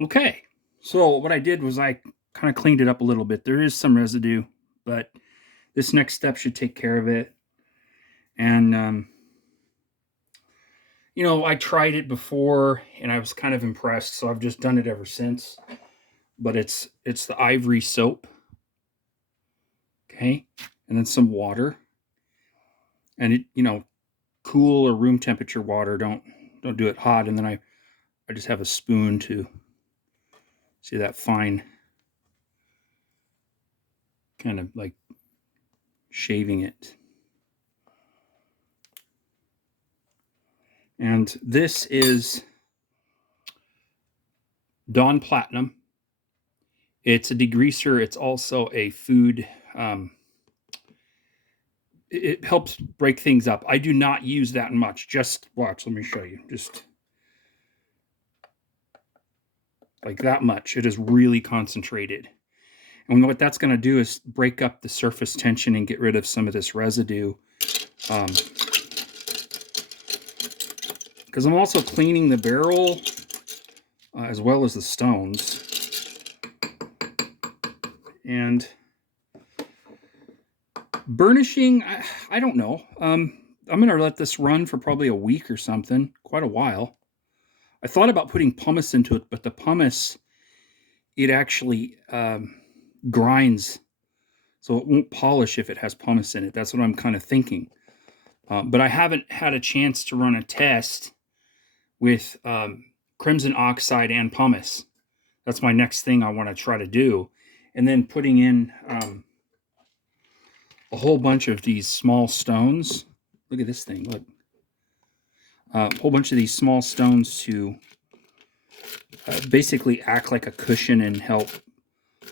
Okay, so what I did was I kind of cleaned it up a little bit. There is some residue, but this next step should take care of it. And I tried it before and I was kind of impressed, so I've just done it ever since. But it's the ivory soap, okay, and then some water, and cool or room temperature water. Don't do it hot. And then I just have a spoon to see that fine kind of like shaving it. And this is Dawn Platinum. It's a degreaser. It's also a food. It helps break things up. I do not use that much. Just watch. Let me show you. Just like that much. It is really concentrated. And what that's going to do is break up the surface tension and get rid of some of this residue. Because I'm also cleaning the barrel as well as the stones. And burnishing, I don't know. I'm going to let this run for probably a week or something, quite a while. I thought about putting pumice into it, but the pumice, it actually grinds, so it won't polish if it has pumice in it. That's what I'm kind of thinking. But I haven't had a chance to run a test with crimson oxide and pumice. That's my next thing I want to try to do. And then putting in a whole bunch of these small stones. Look at this thing. Look. A whole bunch of these small stones to basically act like a cushion and help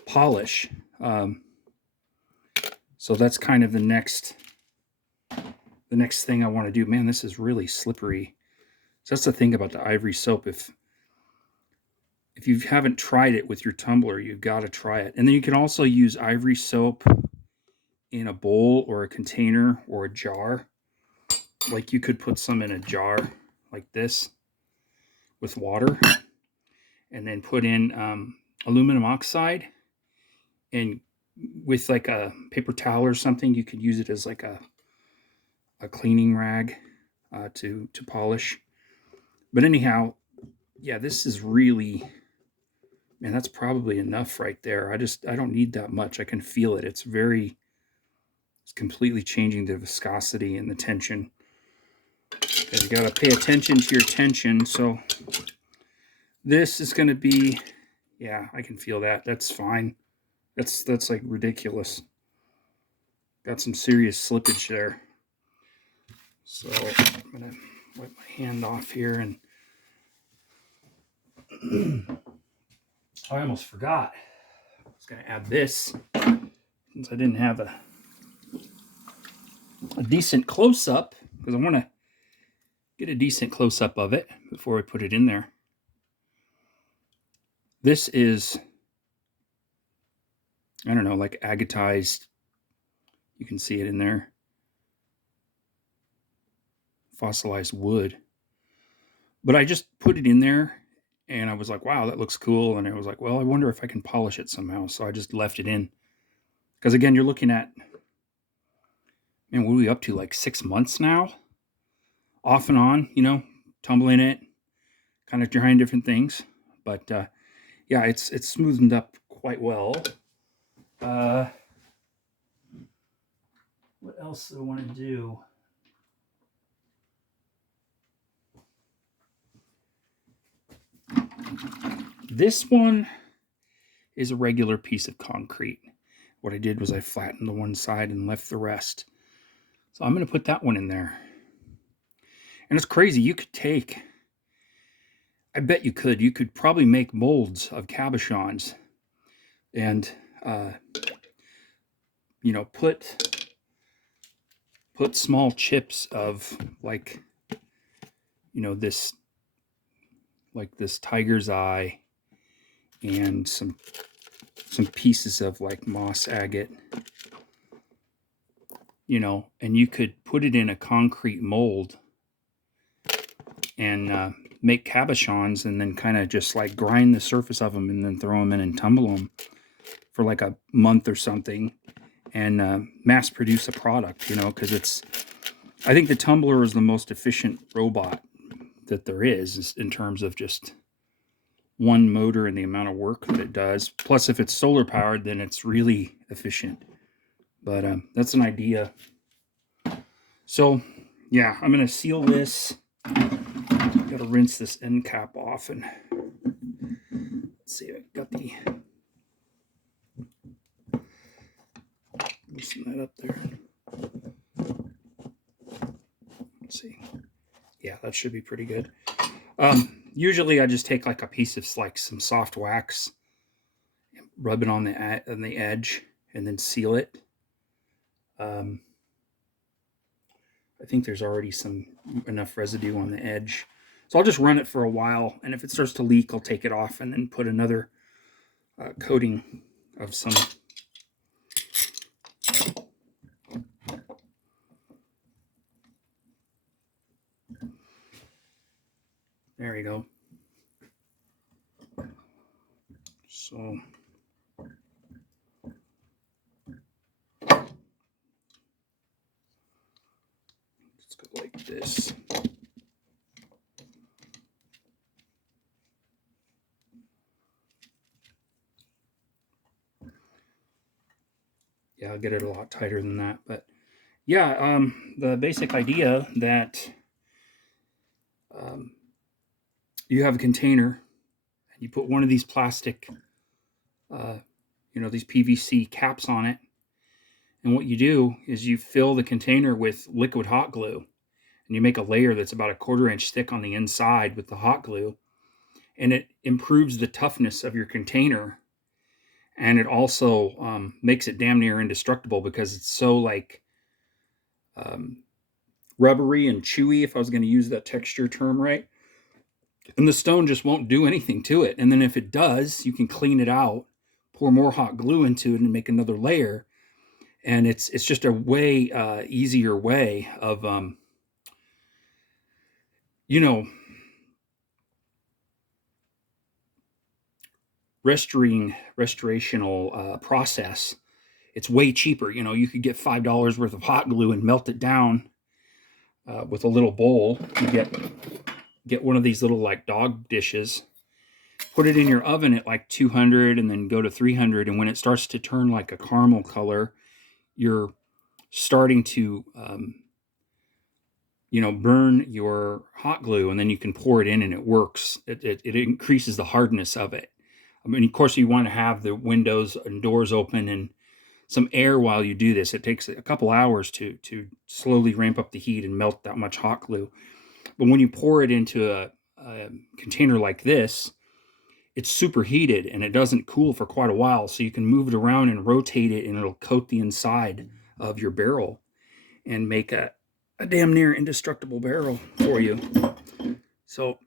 polish. So that's kind of the next thing I want to do. Man, this is really slippery. So that's the thing about the ivory soap. If you haven't tried it with your tumbler, you've got to try it. And then you can also use ivory soap in a bowl or a container or a jar. Like you could put some in a jar like this with water, and then put in aluminum oxide, and with like a paper towel or something, you could use it as like a cleaning rag to polish. But anyhow, yeah, this is really, man, that's probably enough right there. I don't need that much. I can feel it. It's completely changing the viscosity and the tension. You got to pay attention to your tension. So this is going to be, yeah, I can feel that. That's fine. That's like ridiculous. Got some serious slippage there. So I'm going to wipe my hand off here, and I almost forgot. I was going to add this since I didn't have a decent close-up, because I want to get a decent close-up of it before I put it in there. This is, I don't know, like agatized. You can see it in there. Fossilized wood. But I just put it in there, and I was like, wow, that looks cool. And I was like, well, I wonder if I can polish it somehow. So I just left it in. Because again, you're looking at, man, what are we up to? Like 6 months now? Off and on, tumbling it, kind of trying different things. But yeah, it's smoothened up quite well. What else do I want to do? This one is a regular piece of concrete. What I did was I flattened the one side and left the rest. So I'm going to put that one in there. And it's crazy. You could take, I bet you could probably make molds of cabochons and, put small chips of like, this, like this tiger's eye, and some pieces of like moss agate, and you could put it in a concrete mold and make cabochons and then kind of just like grind the surface of them and then throw them in and tumble them for like a month or something, and mass produce a product, because I think the Tumbler is the most efficient robot that there is in terms of just one motor and the amount of work that it does. Plus, if it's solar powered, then it's really efficient. But that's an idea. So, yeah, I'm going to seal this. Got to rinse this end cap off, and let's see, I got the loosen that up there. Let's see. Yeah, that should be pretty good. Usually I just take like a piece of like some soft wax, rub it on the edge, and then seal it. I think there's already enough residue on the edge. So I'll just run it for a while, and if it starts to leak, I'll take it off and then put another coating of some. There we go. So let's go like this. Yeah, I'll get it a lot tighter than that, but yeah, the basic idea that you have a container, and you put one of these plastic, these PVC caps on it, and what you do is you fill the container with liquid hot glue, and you make a layer that's about a 1/4 inch thick on the inside with the hot glue, and it improves the toughness of your container. And it also makes it damn near indestructible because it's so like rubbery and chewy, if I was going to use that texture term right. And the stone just won't do anything to it. And then if it does, you can clean it out, pour more hot glue into it, and make another layer. And it's just a way easier way of restorational process. It's way cheaper. You could get $5 worth of hot glue and melt it down with a little bowl. You get one of these little like dog dishes, put it in your oven at like 200 and then go to 300. And when it starts to turn like a caramel color, you're starting to burn your hot glue, and then you can pour it in and it works. It increases the hardness of it. I mean, of course, you want to have the windows and doors open and some air while you do this. It takes a couple hours to slowly ramp up the heat and melt that much hot glue. But when you pour it into a container like this, it's superheated and it doesn't cool for quite a while. So you can move it around and rotate it, and it'll coat the inside of your barrel and make a damn near indestructible barrel for you. So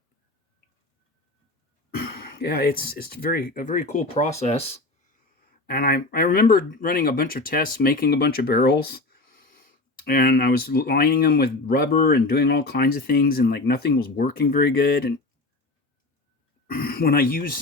yeah, it's a very cool process. And I remember running a bunch of tests, making a bunch of barrels, and I was lining them with rubber and doing all kinds of things, and like nothing was working very good. And when I used